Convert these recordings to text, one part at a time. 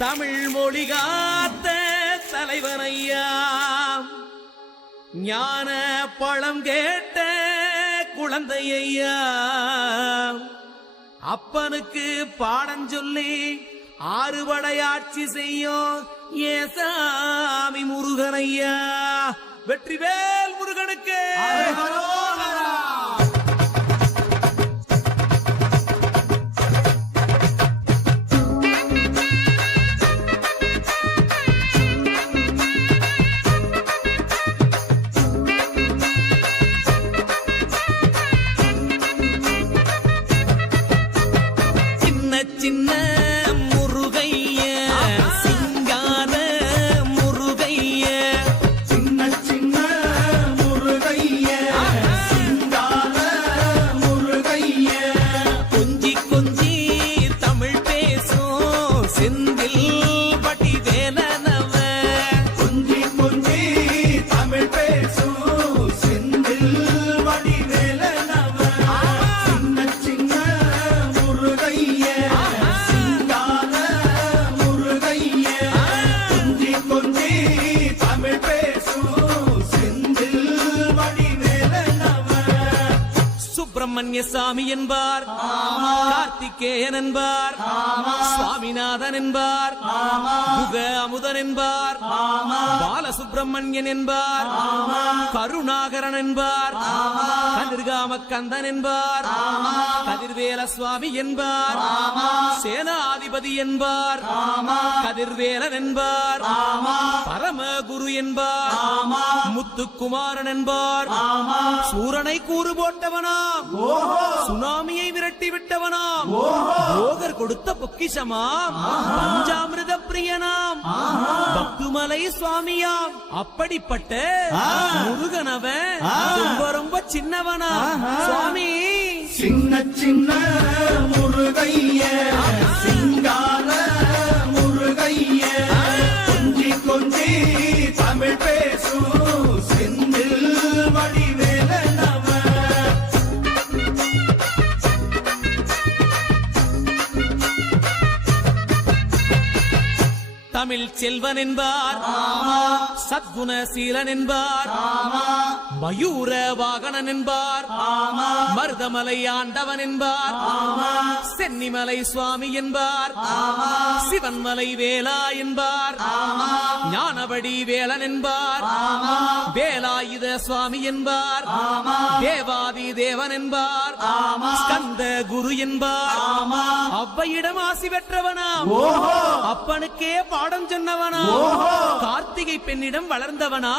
தமிழ் மொழி காத்த தலைவனையா, ஞான பழம் கேட்ட குழந்தையா, அப்பனுக்கு பாடம் சொல்லி ஆறுபடையாட்சி செய்யும் ஏசாமி முருகனையா. வெற்றிவேல் முருகனுக்கு. சின்ன முருகைய சிங்கார முருகைய, சின்ன சின்ன முருகைய சிங்கார முருகைய, கொஞ்சி கொஞ்சி தமிழ் பேசும் செந்தில் பட்டி வேலனவ, கொஞ்சி கொஞ்சி தமிழ் பேசும் செந்தில் வடிவேலனவ, சின்ன சின்ன முருகைய சிங்கார முருகைய, கொஞ்சி கொஞ்சி தமிழ் பேசும் செந்தில் வடிவேலனவ. சுப்பிரமணிய சாமி என்பார், கார்த்திகேயன் என்பார், சுவாமிநாதன் என்பார், முக அமுதன் என்பார், பாலசுப்பிரமணியன் என்பார், கருணாகரன் என்பார், கதிர்காம கந்தன் என்பார், கதிர்வேல சுவாமி என்பார், சேனாதிபதி என்பார், கதிர்வேலன் என்பார், பரமகுரு என்பார், முத்துக்குமாரன் என்பார், சூரனை கூறு போட்டவனாம், சுனாமியை விரட்டி விட்டவனாம், போகர் கொடுத்த பொக்கிஷமாம், பஞ்சாமிர்த பிரியனாம், பக்துமலை சுவாமியாம். அப்படிப்பட்ட முருகனவன் ரொம்ப ரொம்ப சின்னவனா சுவாமி. சின்ன சின்ன முருகைய சிங்கார முருகைய, கொஞ்சி கொஞ்சி தமிழ் பேசும் செந்தில் வடிவேலனவ. தமிழ் செல்வன் என்பார், சத்குணசீலன் என்பார், மயூர வாகனன் என்பார், மருதமலை ஆண்டவன் என்பார், சென்னிமலை சுவாமி என்பார், சிவன்மலை வேலா என்பார், ஞானபடி வேலன் என்பார், வேலாயுத சுவாமி என்பார், தேவாதி தேவன் என்பார், ஸ்கந்த குரு என்பார், அவ்வையிடம் ஆசி பெற்றவனாம், அப்பனுக்கே பாடம் சொன்னவனா, கார்த்திகை பெண்ணிடம் வளர்ந்தவனா,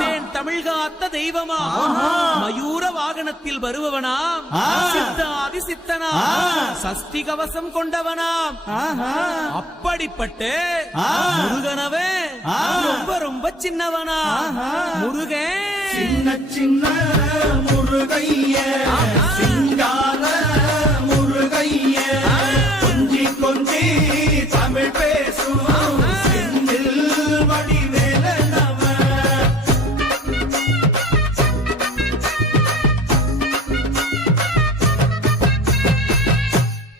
தேன் தமிழ் காத்த தெய்வமா, மயூர வாகனத்தில் வருபவனாம், சித்தாதி சித்தனா, சஷ்டி கவசம் கொண்டவனாம். அப்படிப்பட்ட முருகனவே ரொம்ப ரொம்ப சின்னவனா முருகன். சின்ன சின்ன முருகைய சிங்கார முருகைய, கொஞ்சி கொஞ்சி தமிழ் பேசும் செந்தில் வடிவேலனவ.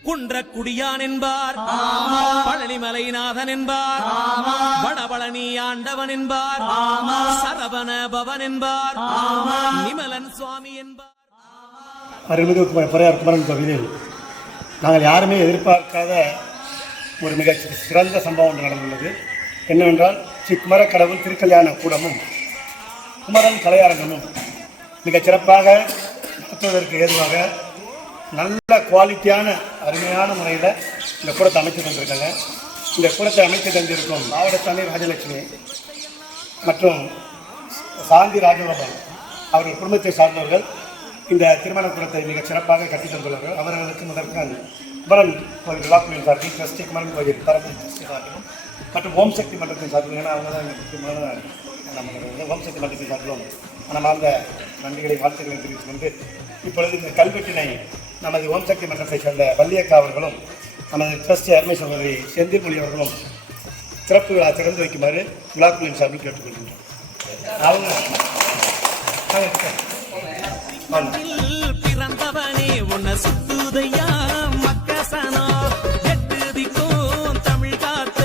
குன்றக்குடியான் என்பார், பழனிமலைநாதன் என்பார், வடபழனி ஆண்டவன் என்பார், சரவண பவன் என்பார், நிமலன் சுவாமி என்பார். அருள்மிகு பொறையார் குமரன் கோவிலில் நாங்கள் யாருமே எதிர்பார்க்காத ஒரு மிக சிறந்த சம்பவம் ஒன்று நடந்துள்ளது. என்னவென்றால் ஸ்ரீ குமர கடவுள் திருக்கல்யாண கூடமும் குமரன் கலையரங்கமும் மிகச் சிறப்பாக நடத்துவதற்கு ஏதுவாக நல்ல குவாலிட்டியான அருமையான முறையில் இந்த கூடத்தை அமைத்து தந்திருக்காங்க. இந்த கூடத்தை அமைத்து தந்திருக்கும் மாவட்டத்தானி ராஜலட்சுமி மற்றும் சாந்தி ராஜகோபால் அவர்கள் குடும்பத்தை சார்ந்தவர்கள் இந்த திருமண கூடத்தை மிகச் சிறப்பாக கட்டித் தந்துள்ளார்கள். அவர்களுக்கு முதற்கான குமரன் கோவில் விழாக்குழுவின் சார்பில் ட்ரஸ்டி குமரன் கோவில் தலைமை ட்ரஸ்டி சார்பிலும் மற்றும் ஓம் சக்தி மன்றத்தின் சார்பிலும், ஏன்னா அவங்க தான் முக்கியமான நம்ம ஓம் சக்தி மன்றத்தின் சார்பிலும் மனமார்ந்த நன்றிகளை வாழ்த்துக்களை தெரிவித்துக் கொண்டு, இப்பொழுது இந்த கல்வெட்டினை நமது ஓம் சக்தி மன்றத்தை சேர்ந்த வள்ளியக்கா அவர்களும் நமது ட்ரஸ்டி அருமை சகோதரி செந்தில் மொழி அவர்களும் சிறப்பு விழா திறந்து வைக்குமாறு விழாக்குழுவின் சார்பில் கேட்டுக்கொள்கின்றோம். பிறந்தவனே உன்னை சுத்துதையா மக்கசனா, எட்டு திக்கும் தமிழ் காத்த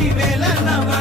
வடிவேலனவன்